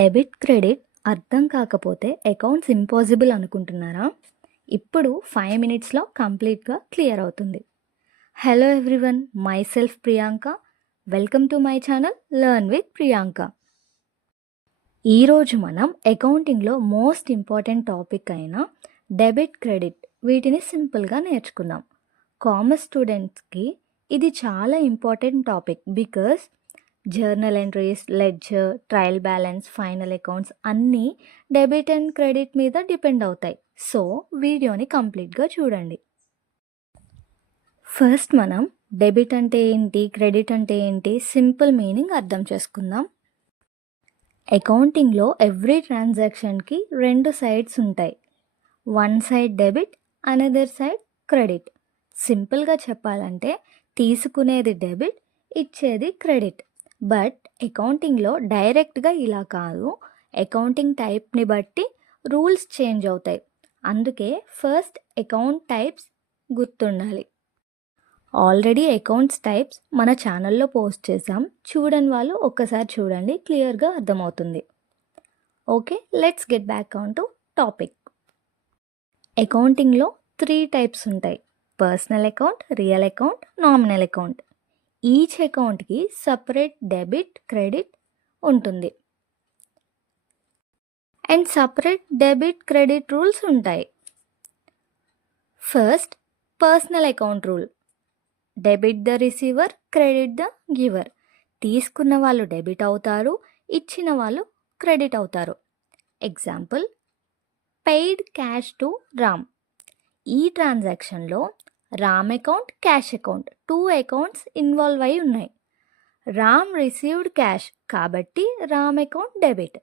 Debit, credit అర్థం కాకపోతే accounts impossible అనుకుంటున్నారా? ఇప్పుడు 5 మినిట్స్‌లో కంప్లీట్‌గా క్లియర్ అవుతుంది. Hello everyone, my self Priyanka. Welcome to my channel learn with Priyanka. ఈరోజు మనం అకౌంటింగ్లో మోస్ట్ ఇంపార్టెంట్ టాపిక్ అయిన డెబిట్, క్రెడిట్ వీటిని సింపుల్గా నేర్చుకుందాం. కామర్స్ స్టూడెంట్స్కి ఇది చాలా important topic because journal entries, ledger, trial balance, final accounts అన్నీ డెబిట్ అండ్ క్రెడిట్ మీద డిపెండ్ అవుతాయి. సో వీడియోని కంప్లీట్గా చూడండి. ఫస్ట్ మనం డెబిట్ అంటే ఏంటి, క్రెడిట్ అంటే ఏంటి సింపుల్ మీనింగ్ అర్థం చేసుకుందాం. అకౌంటింగ్లో ఎవ్రీ ట్రాన్సాక్షన్కి 2 సైడ్స్ ఉంటాయి. One side debit, another side credit. సింపుల్గా చెప్పాలంటే తీసుకునేది డెబిట్, ఇచ్చేది క్రెడిట్. బట్ అకౌంటింగ్లో డైరెక్ట్గా ఇలా కాదు, అకౌంటింగ్ టైప్ని బట్టి రూల్స్ చేంజ్ అవుతాయి. అందుకే ఫస్ట్ అకౌంట్ టైప్స్ గుర్తుండాలి. ఆల్రెడీ అకౌంట్స్ టైప్స్ మన ఛానల్లో పోస్ట్ చేసాం, చూడని వాళ్ళు ఒక్కసారి చూడండి, క్లియర్గా అర్థమవుతుంది. Okay, let's get back on to topic. అకౌంటింగ్లో 3 టైప్స్ ఉంటాయి: personal account, real account, nominal account. Each అకౌంట్కి సపరేట్ డెబిట్, క్రెడిట్ ఉంటుంది and separate debit, credit rules ఉంటాయి. First personal account rule: debit the receiver, credit the giver. తీసుకున్న వాళ్ళు debit అవుతారు, ఇచ్చిన వాళ్ళు క్రెడిట్ అవుతారు. Example, paid cash to Ram. ఈ ట్రాన్సాక్షన్లో Ram account, cash account 2 accounts involve అయి ఉన్నాయి. రామ్ రిసీవ్డ్ క్యాష్ కాబట్టి రామ్ అకౌంట్ డెబిట్,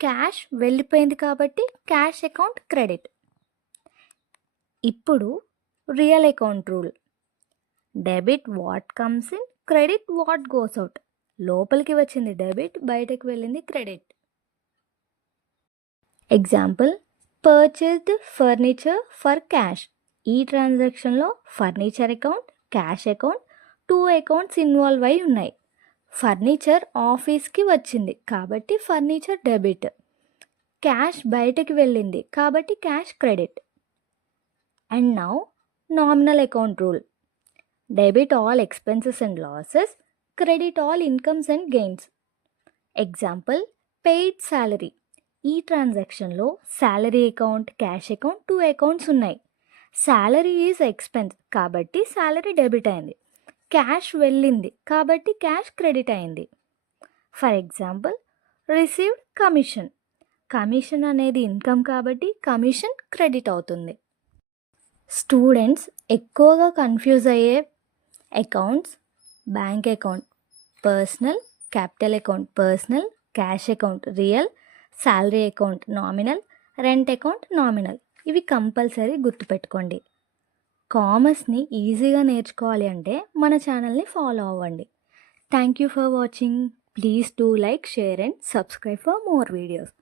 క్యాష్ వెళ్ళిపోయింది కాబట్టి క్యాష్ అకౌంట్ క్రెడిట్. ఇప్పుడు real account rule: debit what comes in, credit what goes out. లోపలికి వచ్చింది డెబిట్, బయటకు వెళ్ళింది credit. Example, purchased furniture for cash. ఈ ట్రాన్సాక్షన్లో furniture account, cash account 2 accounts involve అయి ఉన్నాయి. ఫర్నిచర్ ఆఫీస్కి వచ్చింది కాబట్టి ఫర్నిచర్ డెబిట్, క్యాష్ బయటకి వెళ్ళింది కాబట్టి cash credit. And now nominal account rule: debit all expenses and losses, credit all incomes and gains. Example, paid salary. ఈ ట్రాన్సాక్షన్లో salary account, cash account 2 accounts ఉన్నాయి. శాలరీ ఈజ్ ఎక్స్పెన్స్ కాబట్టి salary debit అయింది, cash వెళ్ళింది కాబట్టి cash credit అయింది. For example, received commission. Commission అనేది income కాబట్టి కమిషన్ క్రెడిట్ అవుతుంది. స్టూడెంట్స్ ఎక్కువగా కన్ఫ్యూజ్ అయ్యే accounts: bank account personal, capital account personal, cash account real, salary account nominal, rent account nominal. ఇవి కంపల్సరీ గుర్తుపెట్టుకోండి. కామర్స్ని ఈజీగా నేర్చుకోవాలి అంటే మన ఛానల్ని ఫాలో అవ్వండి. Thank you for watching. Please do like, share and subscribe for more videos.